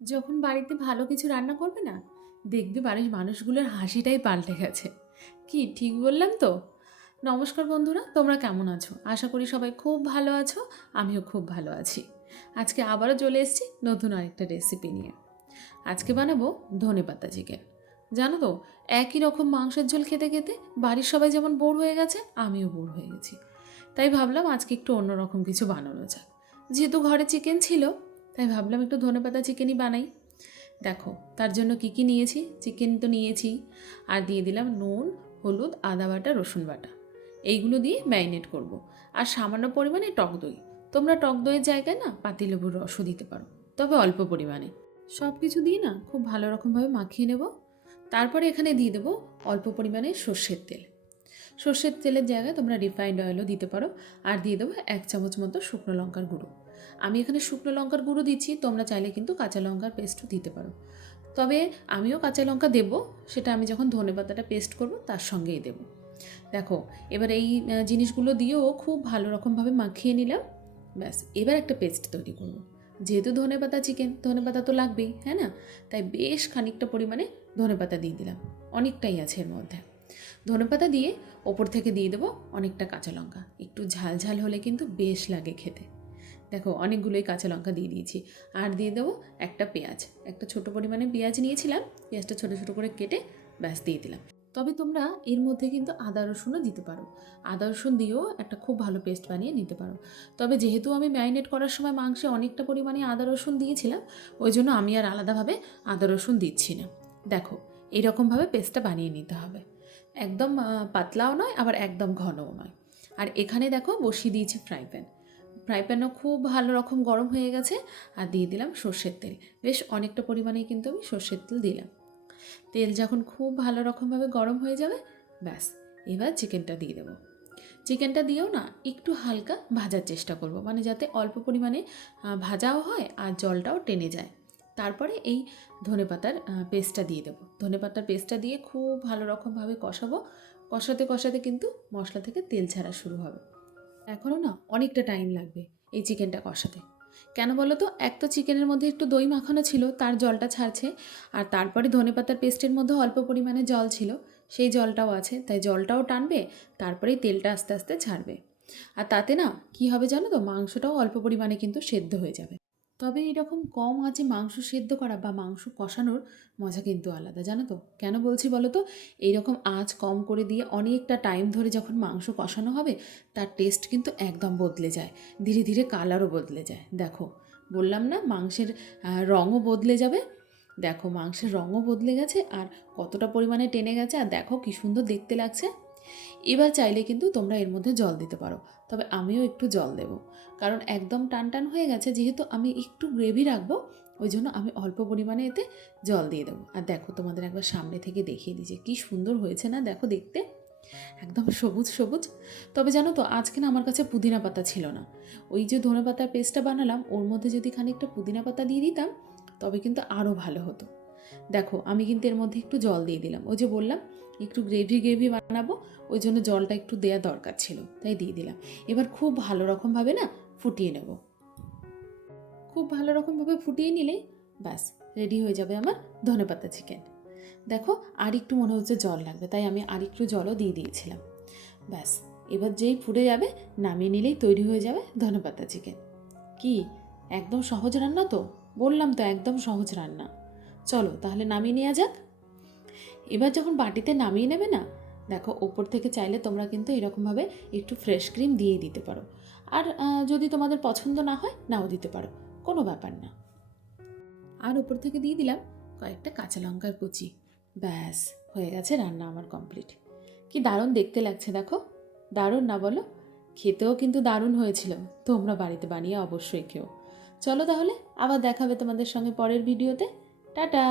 যখন বাড়িতে ভালো কিছু রান্না করবে না, দেখবে বাড়ির মানুষগুলোর হাসিটাই পাল্টে গেছে। কি ঠিক বললাম তো? নমস্কার বন্ধুরা, তোমরা কেমন আছো? আশা করি সবাই খুব ভালো আছো। আমিও খুব ভালো আছি। আজকে আবারও চলে এসেছি নতুন আরেকটা রেসিপি নিয়ে। আজকে বানাবো ধনেপাতা চিকেন। জানো তো, একই রকম মাংসের ঝোল খেতে খেতে বাড়ির সবাই যেমন বোর হয়ে গেছে, আমিও বোর হয়ে গেছি। তাই ভাবলাম আজকে একটু অন্যরকম কিছু বানানো যাক। যেহেতু ঘরে চিকেন ছিল, তাই ভাবলাম একটু ধনেপাতা চিকেনই বানাই। দেখো তার জন্য কি কি নিয়েছি। চিকেন তো নিয়েছি, আর দিয়ে দিলাম নুন, হলুদ, আদা বাটা, রসুন বাটা। এইগুলো দিয়ে ম্যারিনেট করব। আর সামান্য পরিমাণে টক দই। তোমরা টক দইয়ের জায়গায় না পাতিলেবুর রসও দিতে পারো, তবে অল্প পরিমাণে। সব কিছু দিয়ে না খুব ভালো রকমভাবে মাখিয়ে নেব। তারপরে এখানে দিয়ে দেবো অল্প পরিমাণে সর্ষের তেল। সর্ষের তেলের জায়গায় তোমরা রিফাইন্ড অয়েলও দিতে পারো। আর দিয়ে দেবো 1 চামচ মতো শুকনো লঙ্কার গুঁড়ো। আমি এখানে শুকনো লঙ্কার গুঁড়ো দিচ্ছি, তোমরা চাইলে কিন্তু কাঁচা লঙ্কার পেস্টও দিতে পারো। তবে আমিও কাঁচা লঙ্কা দেবো, সেটা আমি যখন ধনেপাতাটা পেস্ট করব তার সঙ্গেই দেবো। দেখো, এবার এই জিনিসগুলো দিয়েও খুব ভালো রকমভাবে মাখিয়ে নিলাম। ব্যাস, এবার একটা পেস্ট তৈরি করব। যেহেতু ধনেপাতা চিকেন, ধনেপাতা তো লাগবেই, হ্যাঁ না? তাই বেশ খানিকটা পরিমাণে ধনেপাতা দিয়ে দিলাম। অনেকটাই আছে এর মধ্যে। ধনেপাতা দিয়ে ওপর থেকে দিয়ে দেবো অনেকটা কাঁচা লঙ্কা। একটু ঝাল ঝাল হলে কিন্তু বেশ লাগে খেতে। দেখো অনেকগুলোই কাঁচা লঙ্কা দিয়ে দিয়েছি। আর দিয়ে দেবো একটা পেঁয়াজ। একটা ছোটো পরিমাণে পেঁয়াজ নিয়েছিলাম, পেঁয়াজটা ছোটো ছোটো করে কেটে ব্যাস দিয়ে দিলাম। তবে তোমরা এর মধ্যে কিন্তু আদা রসুনও দিতে পারো। আদা রসুন দিয়েও একটা খুব ভালো পেস্ট বানিয়ে নিতে পারো। তবে যেহেতু আমি ম্যারিনেট করার সময় মাংসে অনেকটা পরিমাণে আদা রসুন দিয়েছিলাম, ওই জন্য আমি আর আলাদাভাবে আদা রসুন দিচ্ছি না। দেখো, এইরকমভাবে পেস্টটা বানিয়ে নিতে হবে। একদম পাতলাও নয়, আবার একদম ঘনও নয়। আর এখানে দেখো বসিয়ে দিয়েছি ফ্রাই প্যান। ফ্রাই প্যানও খুব ভালো রকম গরম হয়ে গেছে। আর দিয়ে দিলাম সর্ষের তেল। বেশ অনেকটা পরিমাণেই কিন্তু আমি সর্ষের তেল দিলাম। তেল যখন খুব ভালো রকমভাবে গরম হয়ে যাবে, ব্যাস এবার চিকেনটা দিয়ে দেবো। চিকেনটা দিয়েও না একটু হালকা ভাজার চেষ্টা করব, মানে যাতে অল্প পরিমাণে ভাজাও হয় আর জলটাও টেনে যায়। তারপরে এই ধনেপাতার পেস্টটা দিয়ে দেবো। ধনেপাতার পেস্টটা দিয়ে খুব ভালো রকমভাবে কষাবো। কষাতে কষাতে কিন্তু মশলা থেকে তেল ছাড়া শুরু হবে। এখনও না অনেকটা টাইম লাগবে এই চিকেনটা কষাতে। কেন বলো তো? এক তো চিকেনের মধ্যে একটু দই মাখানো ছিল, তার জলটা ছাড়ছে। আর তারপরে ধনেপাতার পেস্টের মধ্যে অল্প পরিমাণে জল ছিল, সেই জলটাও আছে, তাই জলটাও টানবে। তারপরেই তেলটা আস্তে আস্তে ছাড়বে। আর তাতে না কি হবে জানো তো, মাংসটাও অল্প পরিমাণে কিন্তু সেদ্ধ হয়ে যাবে। তবে এরকম কম আঁচে মাংস সেদ্ধ করা বা মাংস কষানোর মজা কিন্তু আলাদা, জানো তো? কেন বলছি বলো তো? এইরকম আঁচ কম করে দিয়ে অনেকটা টাইম ধরে যখন মাংস কষানো হবে, তার টেস্ট কিন্তু একদম বদলে যায়। ধীরে ধীরে কালারও বদলে যায়। দেখো, বললাম না মাংসের রঙও বদলে যাবে। দেখো মাংসের রঙও বদলে গেছে, আর কতটা পরিমাণে টেনে গেছে, আর দেখো কী সুন্দর দেখতে লাগছে। এবার চাইলে কিন্তু তোমরা এর মধ্যে জল দিতে পারো, তবে আমিও একটু জল দেবো। কারণ একদম টান টান হয়ে গেছে, যেহেতু আমি একটু গ্রেভি রাখবো, ওই জন্য আমি অল্প পরিমাণে এতে জল দিয়ে দেবো। আর দেখো তোমাদের একবার সামনে থেকে দেখিয়ে দিয়েছে কী সুন্দর হয়েছে না, দেখো দেখতে একদম সবুজ সবুজ। তবে জানো তো, আজকে না আমার কাছে পুদিনা পাতা ছিল না। ওই যে ধনেপাতার পেস্টটা বানালাম, ওর মধ্যে যদি খানিকটা পুদিনা পাতা দিয়ে দিতাম, তবে কিন্তু আরও ভালো হতো। দেখো আমি কিন্তু এর মধ্যে একটু জল দিয়ে দিলাম। ওই যে বললাম একটু গ্রেভি গ্রেভি বানাবো, ওই জন্য জলটা একটু দেওয়া দরকার ছিল, তাই দিয়ে দিলাম। এবার খুব ভালো রকমভাবে না ফুটিয়ে নেব। খুব ভালো রকমভাবে ফুটিয়ে নিলেই ব্যাস রেডি হয়ে যাবে আমার ধনেপাতা চিকেন। দেখো আর একটু মনে হচ্ছে জল লাগবে, তাই আমি আর একটু জলও দিয়ে দিয়েছিলাম। ব্যাস এবার যেই ফুটে যাবে, নামিয়ে নিলেই তৈরি হয়ে যাবে ধনেপাতা চিকেন। কি একদম সহজ রান্না তো? বললাম তো একদম সহজ রান্না। চলো তাহলে নামিয়ে নেওয়া যাক। এবার যখন বাটিতে নামিয়ে নেবে না, দেখো ওপর থেকে চাইলে তোমরা কিন্তু এরকমভাবে একটু ফ্রেশ ক্রিম দিয়ে দিতে পারো। আর যদি তোমাদের পছন্দ না হয়, নাও দিতে পারো, কোনো ব্যাপার না। আর ওপর থেকে দিয়ে দিলাম কয়েকটা কাঁচা লঙ্কার কুচি। ব্যাস হয়ে গেছে রান্না আমার কমপ্লিট। কি দারুণ দেখতে লাগছে দেখো, দারুণ না বলো? খেতেও কিন্তু দারুণ হয়েছিল। তোমরা বাড়িতে বানিয়ে অবশ্যই খেও। চলো তাহলে আবার দেখাবে তোমাদের সঙ্গে পরের ভিডিওতে। টাটা।